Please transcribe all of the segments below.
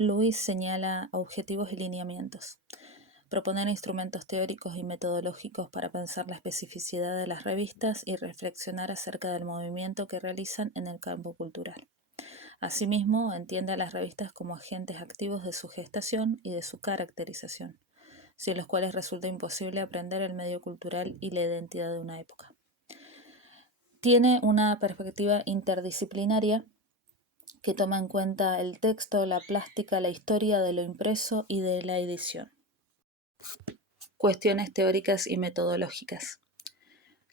Lewis señala objetivos y lineamientos. Proponer instrumentos teóricos y metodológicos para pensar la especificidad de las revistas y reflexionar acerca del movimiento que realizan en el campo cultural. Asimismo, entiende a las revistas como agentes activos de su gestación y de su caracterización, sin los cuales resulta imposible aprender el medio cultural y la identidad de una época. Tiene una perspectiva interdisciplinaria que toma en cuenta el texto, la plástica, la historia de lo impreso y de la edición. Cuestiones teóricas y metodológicas.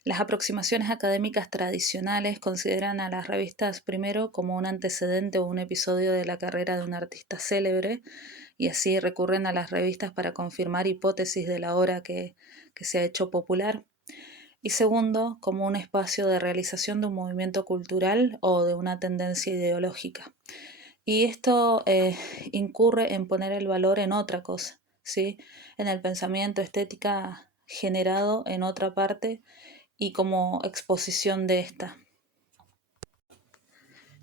Las aproximaciones académicas tradicionales consideran a las revistas primero como un antecedente o un episodio de la carrera de un artista célebre y así recurren a las revistas para confirmar hipótesis de la obra que se ha hecho popular. Y segundo, como un espacio de realización de un movimiento cultural o de una tendencia ideológica. Y esto incurre en poner el valor en otra cosa, ¿sí? En el pensamiento estética generado en otra parte y como exposición de esta.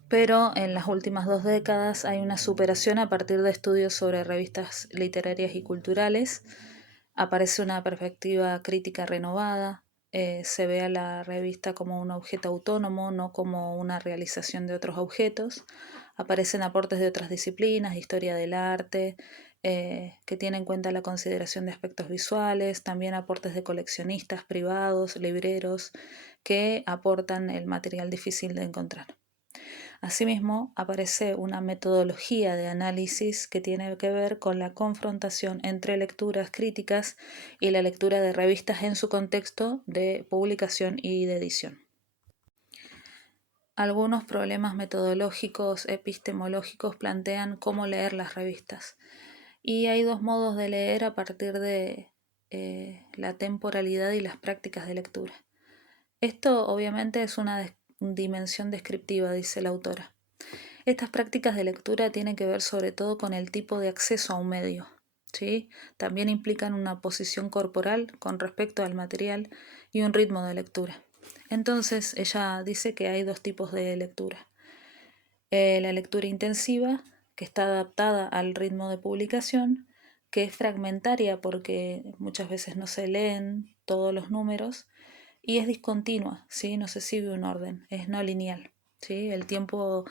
Pero en las últimas 2 décadas hay una superación a partir de estudios sobre revistas literarias y culturales. Aparece una perspectiva crítica renovada, se ve a la revista como un objeto autónomo, no como una realización de otros objetos. Aparecen aportes de otras disciplinas, historia del arte, que tienen en cuenta la consideración de aspectos visuales, también aportes de coleccionistas privados, libreros, que aportan el material difícil de encontrar. Asimismo, aparece una metodología de análisis que tiene que ver con la confrontación entre lecturas críticas y la lectura de revistas en su contexto de publicación y de edición. Algunos problemas metodológicos, epistemológicos plantean cómo leer las revistas. Y hay 2 modos de leer a partir de la temporalidad y las prácticas de lectura. Esto obviamente es una dimensión descriptiva, dice la autora. Estas prácticas de lectura tienen que ver sobre todo con el tipo de acceso a un medio, ¿sí? También implican una posición corporal con respecto al material y un ritmo de lectura. Entonces, ella dice que hay 2 tipos de lectura. La lectura intensiva, que está adaptada al ritmo de publicación, que es fragmentaria porque muchas veces no se leen todos los números, y es discontinua, ¿sí? No se sigue un orden, es no lineal, ¿sí? El tiempo,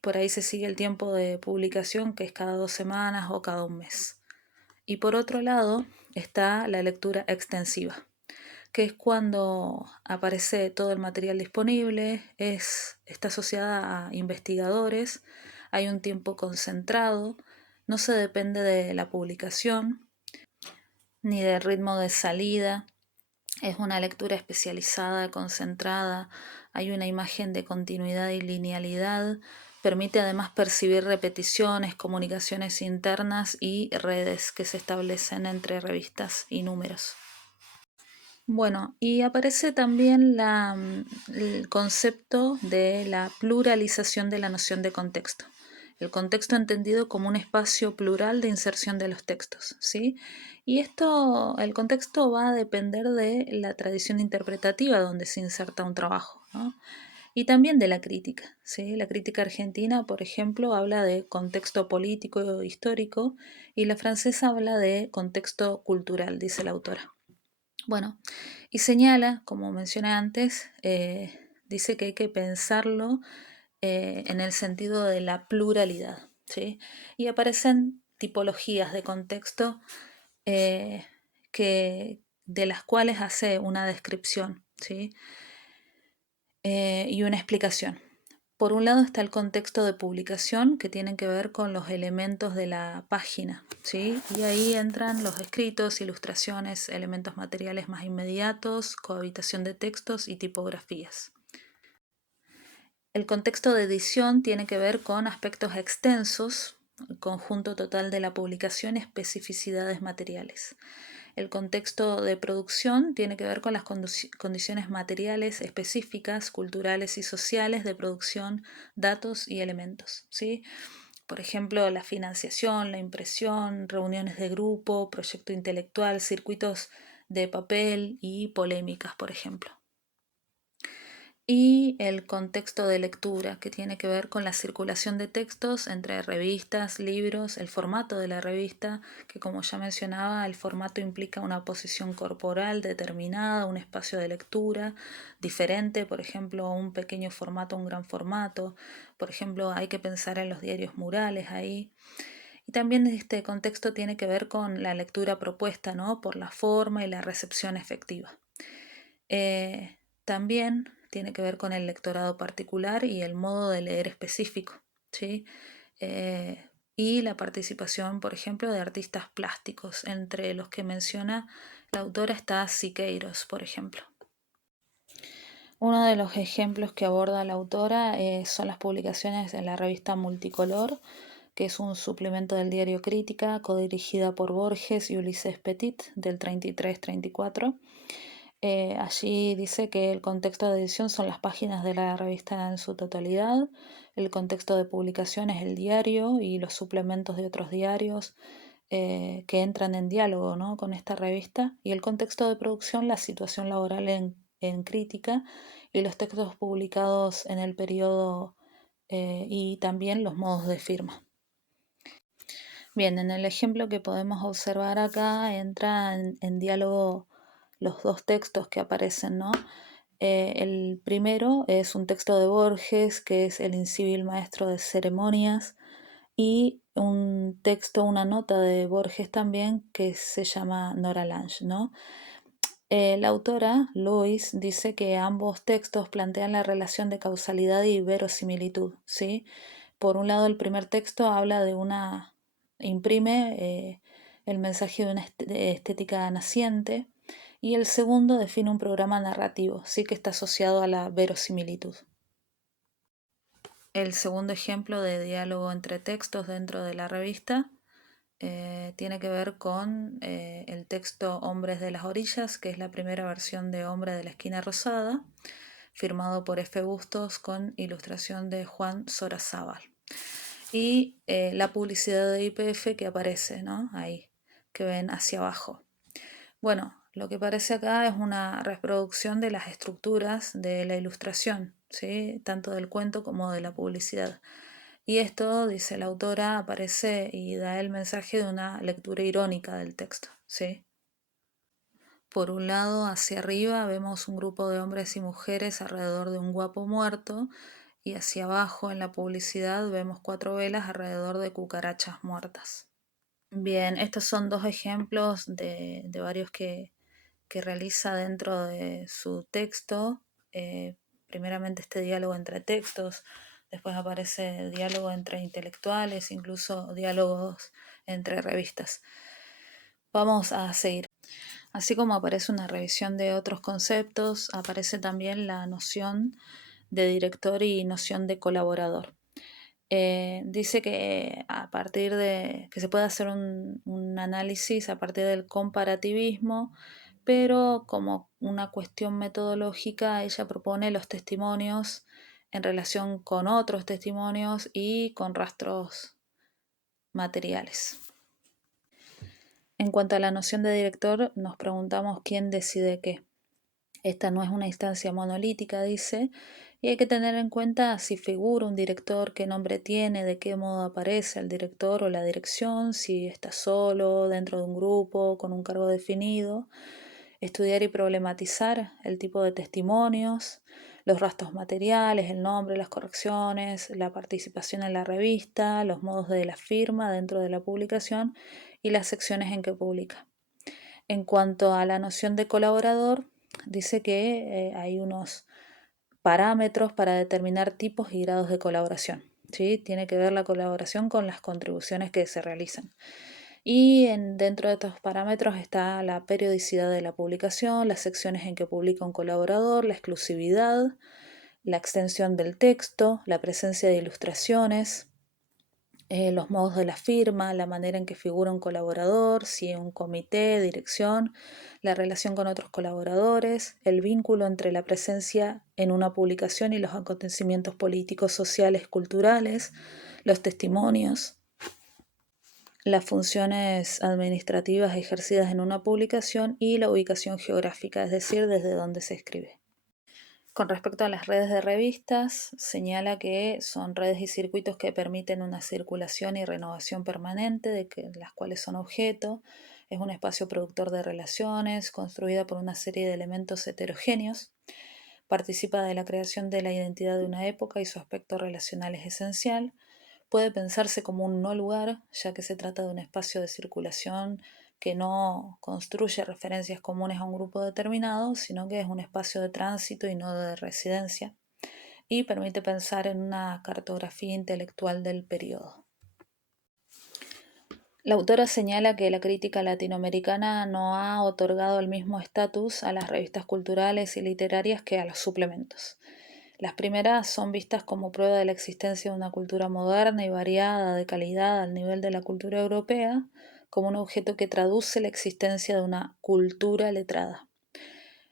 por ahí se sigue el tiempo de publicación, que es cada 2 semanas o cada un mes. Y por otro lado está la lectura extensiva, que es cuando aparece todo el material disponible, está asociada a investigadores, hay un tiempo concentrado, no se depende de la publicación ni del ritmo de salida. Es una lectura especializada, concentrada, hay una imagen de continuidad y linealidad, permite además percibir repeticiones, comunicaciones internas y redes que se establecen entre revistas y números. Bueno, y aparece también el concepto de la pluralización de la noción de contexto. El contexto entendido como un espacio plural de inserción de los textos, ¿sí? Y el contexto va a depender de la tradición interpretativa donde se inserta un trabajo, ¿no? Y también de la crítica, ¿sí? La crítica argentina, por ejemplo, habla de contexto político histórico y la francesa habla de contexto cultural, dice la autora. Bueno, y señala, como mencioné antes, dice que hay que pensarlo en el sentido de la pluralidad, ¿sí? Y aparecen tipologías de contexto de las cuales hace una descripción, ¿sí? Y una explicación. Por un lado está el contexto de publicación, que tiene que ver con los elementos de la página, ¿sí? Y ahí entran los escritos, ilustraciones, elementos materiales más inmediatos, cohabitación de textos y tipografías. El contexto de edición tiene que ver con aspectos extensos, el conjunto total de la publicación y especificidades materiales. El contexto de producción tiene que ver con las condiciones materiales específicas, culturales y sociales de producción, datos y elementos, ¿sí? Por ejemplo, la financiación, la impresión, reuniones de grupo, proyecto intelectual, circuitos de papel y polémicas, por ejemplo. y el contexto de lectura, que tiene que ver con la circulación de textos entre revistas, libros, el formato de la revista, que como ya mencionaba, el formato implica una posición corporal determinada, un espacio de lectura diferente, por ejemplo, un pequeño formato, un gran formato. Por ejemplo, hay que pensar en los diarios murales ahí. Y también este contexto tiene que ver con la lectura propuesta, ¿no? Por la forma y la recepción efectiva. También tiene que ver con el lectorado particular y el modo de leer específico, ¿sí? Y la participación, por ejemplo, de artistas plásticos, entre los que menciona la autora está Siqueiros, por ejemplo. Uno de los ejemplos que aborda la autora son las publicaciones en la revista Multicolor, que es un suplemento del diario Crítica, codirigida por Borges y Ulises Petit, del 33-34. Allí dice que el contexto de edición son las páginas de la revista en su totalidad, el contexto de publicación es el diario y los suplementos de otros diarios que entran en diálogo, ¿no?, con esta revista, y el contexto de producción, la situación laboral en Crítica y los textos publicados en el periodo y también los modos de firma. Bien, en el ejemplo que podemos observar acá entra en diálogo los dos textos que aparecen, ¿no? El primero es un texto de Borges, que es el incivil maestro de ceremonias, y un texto, una nota de Borges también, que se llama Nora Lange, ¿no? La autora, Lois, dice que ambos textos plantean la relación de causalidad y verosimilitud, ¿sí? Por un lado, el primer texto habla de imprime el mensaje de una estética naciente, y el segundo define un programa narrativo, sí, que está asociado a la verosimilitud. El segundo ejemplo de diálogo entre textos dentro de la revista tiene que ver con el texto Hombres de las Orillas, que es la primera versión de Hombre de la Esquina Rosada, firmado por F. Bustos con ilustración de Juan Sorazábal. Y la publicidad de YPF que aparece, ¿no?, ahí, que ven hacia abajo. Bueno, lo que aparece acá es una reproducción de las estructuras de la ilustración, ¿sí?, tanto del cuento como de la publicidad. Y esto, dice la autora, aparece y da el mensaje de una lectura irónica del texto, ¿sí? Por un lado, hacia arriba vemos un grupo de hombres y mujeres alrededor de un guapo muerto, y hacia abajo en la publicidad vemos 4 velas alrededor de cucarachas muertas. Bien, estos son dos ejemplos de varios que realiza dentro de su texto. Primeramente este diálogo entre textos, después aparece el diálogo entre intelectuales, incluso diálogos entre revistas. Vamos a seguir. Así como aparece una revisión de otros conceptos, aparece también la noción de director y noción de colaborador. Dice que a partir de que se puede hacer un análisis a partir del comparativismo, pero como una cuestión metodológica ella propone los testimonios en relación con otros testimonios y con rastros materiales. En cuanto a la noción de director, nos preguntamos quién decide qué. Esta no es una instancia monolítica, dice, y hay que tener en cuenta si figura un director, qué nombre tiene, de qué modo aparece el director o la dirección, si está solo, dentro de un grupo, con un cargo definido. Estudiar y problematizar el tipo de testimonios, los rastros materiales, el nombre, las correcciones, la participación en la revista, los modos de la firma dentro de la publicación y las secciones en que publica. En cuanto a la noción de colaborador, dice que hay unos parámetros para determinar tipos y grados de colaboración, ¿sí? Tiene que ver la colaboración con las contribuciones que se realizan. Y dentro de estos parámetros está la periodicidad de la publicación, las secciones en que publica un colaborador, la exclusividad, la extensión del texto, la presencia de ilustraciones, los modos de la firma, la manera en que figura un colaborador, si un comité, dirección, la relación con otros colaboradores, el vínculo entre la presencia en una publicación y los acontecimientos políticos, sociales, culturales, los testimonios, las funciones administrativas ejercidas en una publicación y la ubicación geográfica, es decir, desde donde se escribe. Con respecto a las redes de revistas, señala que son redes y circuitos que permiten una circulación y renovación permanente las cuales son objeto. Es un espacio productor de relaciones, construida por una serie de elementos heterogéneos. Participa de la creación de la identidad de una época y su aspecto relacional es esencial. Puede pensarse como un no lugar, ya que se trata de un espacio de circulación que no construye referencias comunes a un grupo determinado, sino que es un espacio de tránsito y no de residencia, y permite pensar en una cartografía intelectual del periodo. La autora señala que la crítica latinoamericana no ha otorgado el mismo estatus a las revistas culturales y literarias que a los suplementos. Las primeras son vistas como prueba de la existencia de una cultura moderna y variada de calidad al nivel de la cultura europea, como un objeto que traduce la existencia de una cultura letrada.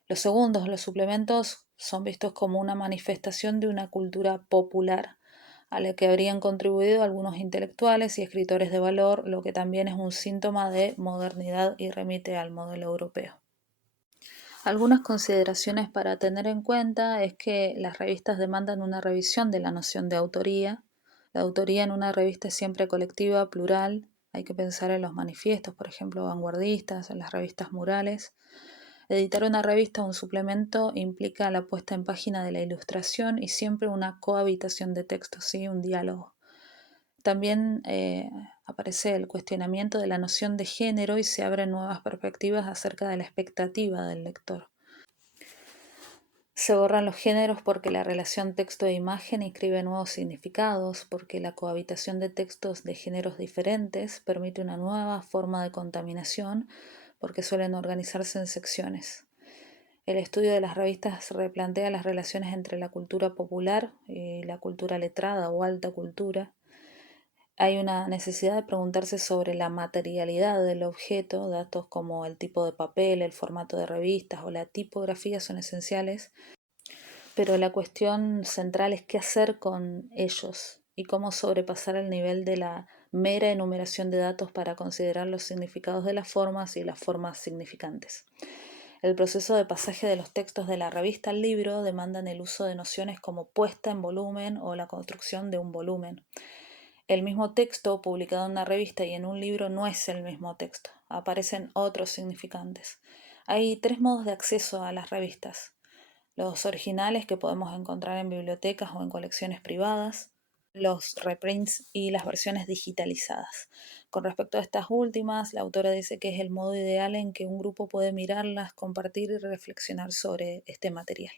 Los segundos, los suplementos, son vistos como una manifestación de una cultura popular, a la que habrían contribuido algunos intelectuales y escritores de valor, lo que también es un síntoma de modernidad y remite al modelo europeo. Algunas consideraciones para tener en cuenta es que las revistas demandan una revisión de la noción de autoría. La autoría en una revista es siempre colectiva, plural. Hay que pensar en los manifiestos, por ejemplo, vanguardistas, en las revistas murales. Editar una revista o un suplemento implica la puesta en página de la ilustración y siempre una cohabitación de textos, ¿sí? Un diálogo. También aparece el cuestionamiento de la noción de género y se abren nuevas perspectivas acerca de la expectativa del lector. Se borran los géneros porque la relación texto e imagen inscribe nuevos significados, porque la cohabitación de textos de géneros diferentes permite una nueva forma de contaminación, porque suelen organizarse en secciones. El estudio de las revistas replantea las relaciones entre la cultura popular y la cultura letrada o alta cultura. Hay una necesidad de preguntarse sobre la materialidad del objeto. Datos como el tipo de papel, el formato de revistas o la tipografía son esenciales, pero la cuestión central es qué hacer con ellos y cómo sobrepasar el nivel de la mera enumeración de datos para considerar los significados de las formas y las formas significantes. El proceso de pasaje de los textos de la revista al libro demandan el uso de nociones como puesta en volumen o la construcción de un volumen. El mismo texto publicado en una revista y en un libro no es el mismo texto, aparecen otros significantes. Hay tres modos de acceso a las revistas: los originales que podemos encontrar en bibliotecas o en colecciones privadas, los reprints y las versiones digitalizadas. Con respecto a estas últimas, la autora dice que es el modo ideal en que un grupo puede mirarlas, compartir y reflexionar sobre este material.